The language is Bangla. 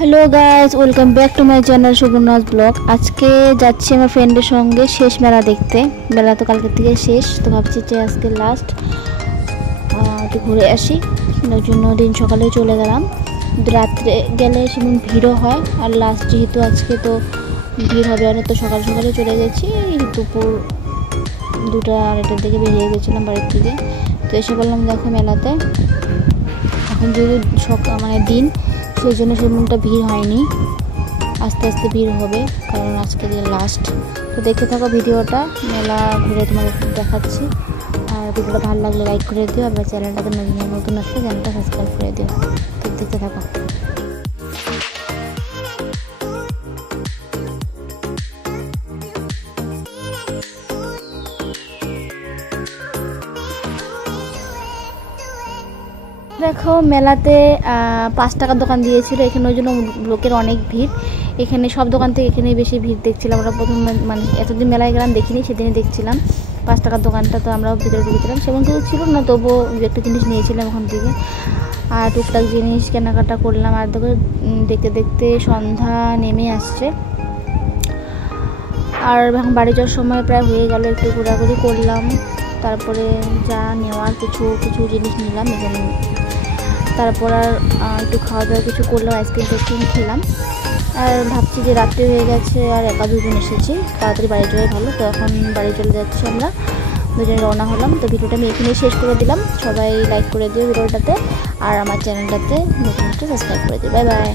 Hello guys, welcome back to my channel Subarna's blog. আজকে যাচ্ছি আমার ফ্রেন্ডের সঙ্গে শেষ মেলা দেখতে। মেলা তো কালকের থেকে শেষ, তো ভাবছি যে আজকে লাস্ট একটু ঘুরে আসি। ওই জন্য দিন সকালে চলে গেলাম। রাত্রে গেলে সেমন ভিড়ও হয়, আর লাস্ট যেহেতু আজকে তো ভিড় হবে অনেক, তো সকাল সকালে চলে গেছি। দুপুর 2টা-2:30টার দিকে বেরিয়ে গেছিলাম বাড়ির থেকে। তো এসে বললাম দেখো মেলাতে এখন যেহেতু দিন, সেই জন্য সেমনটা ভিড় হয়নি, আস্তে আস্তে ভিড় হবে কারণ আজকে যে লাস্ট। তো দেখতে থাকো ভিডিওটা, মেলা ঘুরে তোমাদের দেখাচ্ছি। আর ভিডিওটা ভালো লাগলে লাইক করে দিও, আবার চ্যানেলটাতে নতুন আসলে চ্যানেলটা সাবস্ক্রাইব করে দিও। তো দেখতে থাকো। দেখো মেলাতে 5 টাকার দোকান দিয়েছিল এখানে, ওই জন্য লোকের অনেক ভিড়। এখানে সব দোকান থেকে এখানেই বেশি ভিড় দেখছিলাম। আমরা প্রথম মানে এতদিন মেলায় গেলাম দেখিনি, সেদিনই দেখছিলাম 5 টাকার দোকানটা। তো আমরাও ভিতরে ঢুকেছিলাম, সেমন কিছু ছিল না, তবুও একটা জিনিস নিয়েছিলাম ওখান থেকে। আর টুকটাক জিনিস কেনাকাটা করলাম। আর দেখো দেখতে দেখতে সন্ধ্যা নেমে আসছে, আর এখন বাড়ি যাওয়ার সময় প্রায় হয়ে গেল। একটু ঘোরাঘুরি করলাম, তারপরে যা নেওয়ার কিছু জিনিস নিলাম এখানে। তারপর আর একটু খাওয়া দাওয়া কিছু করলাম, আইসক্রিম খেলাম। আর ভাবছি যে রাত্রে হয়ে গেছে আর একা দুজন এসেছি, তাড়াতাড়ি বাড়ি যাওয়াই ভালো। তো এখন বাড়ি চলে যাচ্ছি, আমরা দুজনে রওনা হলাম। তো ভিডিওটা আমি এখানেই শেষ করে দিলাম। সবাই লাইক করে দিও ভিডিওটাতে, আর আমার চ্যানেলটাতে নতুন সাবস্ক্রাইব করে দিও। Bye bye.